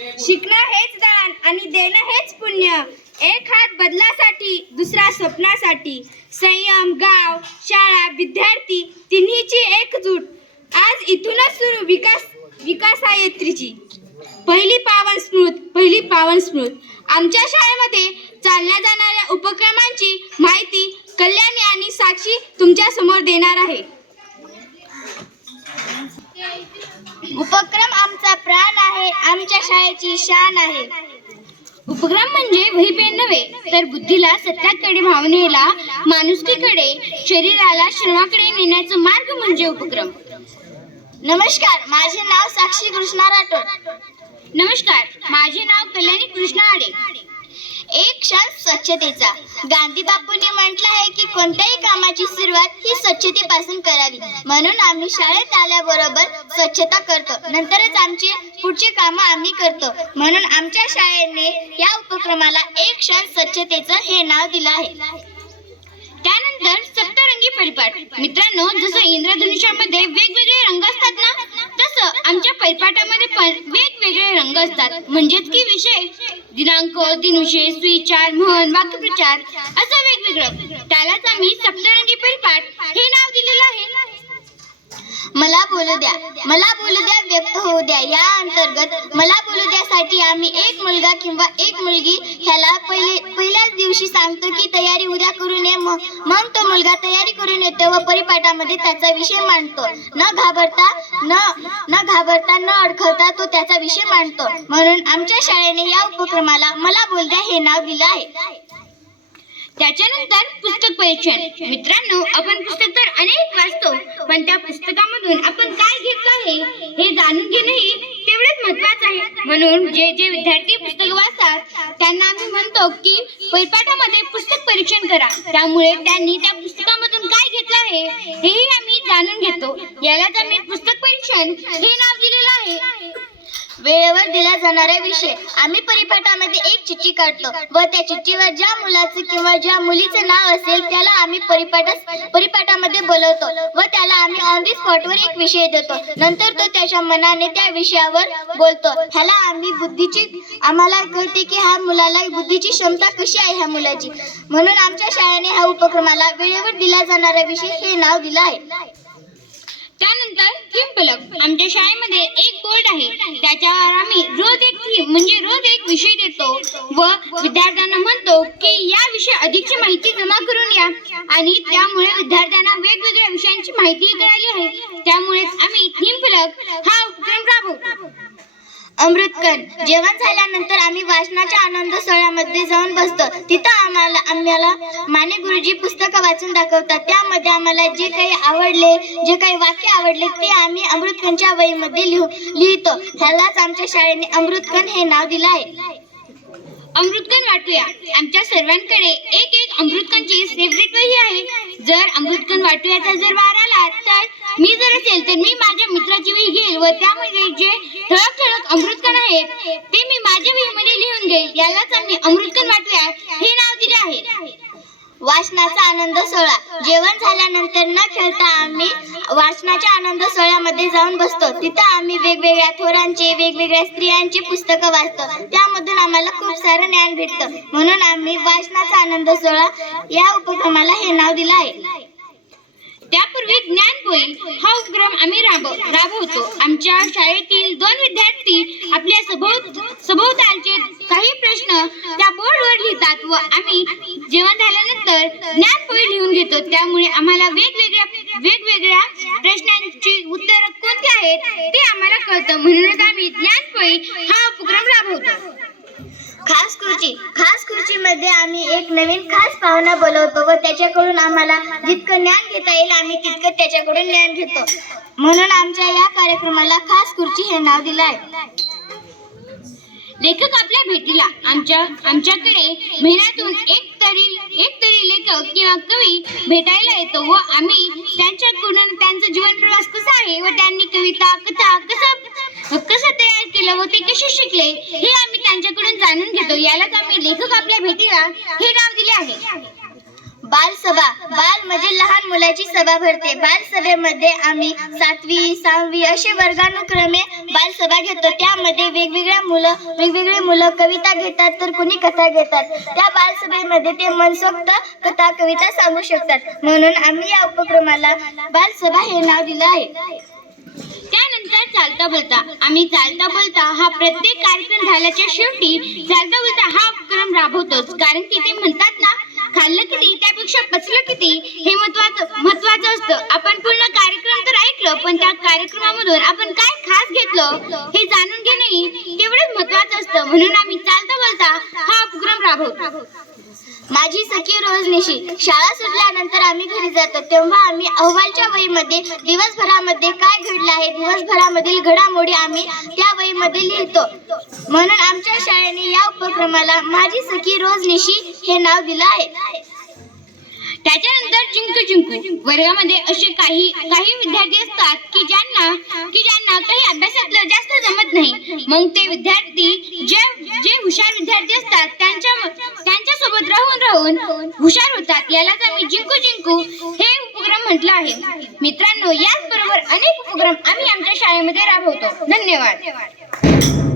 शिकणं हेच दान आणि देणं हेच पुण्य. एक हात बदलासाठी, दुसरा स्वप्नासाठी. संयम, गाव, शाळा, विद्यार्थी तिन्हीची एकजूट. आज इथूनच सुरू विकासायात्रेची पहिली पावन स्मृत. आमच्या शाळेमध्ये चालल्या जाणाऱ्या उपक्रमांची माहिती कल्याणी आणि साक्षी तुमच्या समोर देणार आहे. उपक्रम आमचा प्राण आहे, आमच्या शाळेची शान आहे. उपक्रम म्हणजे वही पेन नव्हे, तर बुद्धीला सत्याकडे, भावनेला माणुसकीकडे, शरीराला श्रमाकडे नेण्याचा मार्ग म्हणजे उपक्रम. नमस्कार, माझे नाव साक्षी कृष्णा राठोड. नमस्कार, माझे नाव कल्याणी कृष्णा आडे. एक क्षण स्वच्छतेचा. गांधी बापूंनी म्हटलं आहे की कोणत्याही कामाची सुरुवात ही स्वच्छतेपासून करावी. म्हणून आम्ही शाळेत आल्याबरोबर स्वच्छता करतो, नंतरच आमचे पुढचे कामं आम्ही करतो. म्हणून आमच्या शाळेने या उपक्रमाला एक क्षण स्वच्छतेचं हे नाव दिलं आहे. त्यानंतर सप्तरंगी परिपाठ. मित्रांनो, जसं इंद्रधनुष्यामध्ये वेगवेगळे रंग असतात ना, तसं आमच्या परिपाठामध्ये पण वेगवेगळे रंग असतात. म्हणजेच की विषय, दिनांक, दिनविशेष, सुविचार, म्हण, वाक्यप्रचार असं वेगवेगळं. त्यालाच आम्ही सप्तरंगी परिपाठ हे नाव दिलेलं आहे. मला बोलू द्या, मला बोलू द्या, व्यक्त होऊ द्या या अंतर्गत मला बोलू द्यासाठी आम्ही एक मुलगा किंवा एक मुलगी ह्याला पहिल्याच दिवशी सांगतो की तयारी उद्या करून ये. मग तो मुलगा तयारी करून येतो व परिपाठामध्ये त्याचा विषय मांडतो. न घाबरता न अडखळता तो त्याचा विषय मांडतो. म्हणून आमच्या शाळेने या उपक्रमाला मला बोल द्या हे नाव दिलं आहे. त्याच्यानंतर पुस्तक परीक्षण. मित्रांनो, आपण पुस्तक तर अनेक वाचतो, पण त्या पुस्तकामधून आपण काय घेतलं आहे हे जाणून घेणंही तेवढेच महत्त्वाचं आहे. म्हणून जे विद्यार्थी पुस्तक वाचतात त्यांना आम्ही म्हणतो की परिपाठामध्ये पुस्तक परीक्षण करा. त्यामुळे त्यांनी त्या पुस्तकामधून काय घेतलं आहे हेही आम्ही जाणून घेतो. यालाच आम्ही पुस्तक परीक्षण हे नाव दिलेलं आहे. वेळेवर दिला जाणारा विषय. आम्ही परिपाठामध्ये एक चिठ्ठी काढतो व त्या चिठ्ठीवर ज्या मुलाचं किंवा ज्या मुलीचं नाव असेल त्याला आम्ही परिपाठामध्ये बोलवतो व त्याला आम्ही ऑन दी स्पॉटवर एक विषय देतो. नंतर तो त्याच्या मनाने त्या विषयावर बोलतो. ह्याला आम्ही आम्हाला कळते की ह्या मुलाला बुद्धीची क्षमता कशी आहे ह्या मुलाची. म्हणून आमच्या शाळेने ह्या उपक्रमाला वेळेवर दिला जाणारा विषय हे नाव दिलं आहे. त्यानंतर थीम फलक. आमच्या शाळेमध्ये एक बोर्ड आहे, त्याच्यावर आम्ही रोज एक थीम म्हणजे रोज एक विषय देतो व विद्यार्थ्यांना म्हणतो की या विषयी अधिकची माहिती जमा करून या. आणि त्यामुळे विद्यार्थ्यांना वेगवेगळ्या विषयांची माहिती कळाली आहे. त्यामुळे आम्ही थीम फलक हा उपक्रम राबवतो. अमृतकण. जेवण झाल्यानंतर आम्ही वाचनाच्या आनंद सोहळ्यामध्ये जाऊन बसतो. तिथं आम्हाला माने गुरुजी पुस्तकं वाचून दाखवतात. त्यामध्ये आम्हाला जे काही आवडले, जे काही वाक्य आवडले ते आम्ही अमृतकणच्या वहीमध्ये लिहितो. ह्यालाच आमच्या शाळेने अमृतकण हे नाव दिलं आहे. अमृतकण वाटूया. आमच्या सर्वांकडे एक एक अमृतकणची सेपरेट वही आहे. जर अमृतकण वाटूयाचा जर वार आला तर मी जर असेल तर मी माझ्या मित्राची वही घेईल व त्यामध्ये जे ठळक अमृतकण आहेत ते मी माझ्या वहीमध्ये लिहून घेईल. यालाच आम्ही अमृतकण वाटूया हे नाव दिले आहे. वाचनाचा आनंद सोहळा. जेवण झाल्यानंतर न खेळता आम्ही वाचनाच्या आनंद सोहळ्यामध्ये जाऊन बसतो. तिथं आम्ही वेगवेगळ्या थोरांचे, वेगवेगळ्या स्त्रियांची पुस्तकं वाचतो. त्यामधून आम्हाला खूप सारं ज्ञान भेटतं. म्हणून आम्ही वाचनाचा आनंद सोहळा या उपक्रमाला हे नाव दिलं आहे. त्यापूर्वी ज्ञानपोळी हा उपक्रम आम्ही राबवतो. आमच्या शाळेतील 2 विद्यार्थी आपल्या सभोवतालचे काही प्रश्न त्या बोर्डवर लिहितात व आम्ही जेवण झाल्यानंतर ज्ञानपोळी लिहून घेतो. त्यामुळे आम्हाला वेगवेगळ्या प्रश्नांची उत्तरं कोणती आहेत ते आम्हाला कळतं. म्हणूनच आम्ही ज्ञानपोळी हा उपक्रम राबवतो. खास खुर्चीमध्ये आम्ही एक नवीन खास पाहुणा बोलवतो व त्याच्याकडून आम्हाला जितकं ज्ञान घेता येईल आम्ही तितकं त्याच्याकडून ज्ञान घेतो. म्हणून आमच्या या कार्यक्रमाला खास खुर्ची हे नाव दिलं आहे. लेखक आपल्या भेटीला. आमच्याकडे महिन्यातून एक तरी लेखक किंवा कवी भेटायला येतो व आम्ही त्यांच्याकडून त्यांचा जीवन प्रवास कसा आहे व त्यांनी कविता, कथा कसं तयार केलं व ते कसे शिकले हे आम्ही त्यांच्याकडून जाणून घेतो. यालाच आम्ही लेखक आपल्या भेटीला हे नाव दिले आहे. बालसभा. बाल म्हणजे लहान मुलाची सभा भरते. बालसभेमध्ये आम्ही 7वी, 6वी असे वर्गानुक्रमे बालसभा घेतो. त्यामध्ये वेगवेगळ्या वेगवेगळी मुलं कविता घेतात तर कुणी कथा घेतात. त्या बालसभेमध्ये ते मनसोक्त कथा कविता सांगू शकतात. म्हणून आम्ही या उपक्रमाला बालसभा हे नाव दिलं आहे. त्यानंतर चालता बोलता. आम्ही चालता बोलता हा प्रत्येक कार्यक्रम झाल्याच्या शेवटी चालता बोलता हा उपक्रम राबवतोच. कारण की ते म्हणतात ना, खाल्लं किती त्यापेक्षा पचलं किती हे महत्वाचं असतं. आपण पूर्ण कार्यक्रम तर ऐकलं, पण त्या कार्यक्रमामधून आपण काय खास घेतलं हे जाणून घेणंही तेवढंच महत्वाचं असतं. म्हणून आम्ही चालता बोलता हा उपक्रम राबवतो. माझी सखी रोजनिशी. शाळा सुटल्यानंतर आम्ही घरी जातो तेव्हा आम्ही अहवालच्या वहीमध्ये दिवसभरामध्ये काय घडलं आहे, दिवसभरामधील घडामोडी आम्ही त्या वहीमध्ये लिहितो. म्हणून आमच्या शाळेने या उपक्रमाला माझी सखी रोजनिशी हे नाव दिलं आहे. त्याच्यानंतर चिंकू चिंकू. वर्गामध्ये असे काही विद्यार्थी असतात की ज्यांना काही अभ्यासातलं जास्त जमत नाही. मग ते विद्यार्थी जे हुशार विद्यार्थी असतात त्यांच्या सोबत राहून हुशार होतात. यालाच आम्ही जिंकू जिंकू हे उपक्रम म्हटलं आहे. मित्रांनो, याचबरोबर अनेक उपक्रम आम्ही आमच्या शाळेमध्ये राबवतो. धन्यवाद.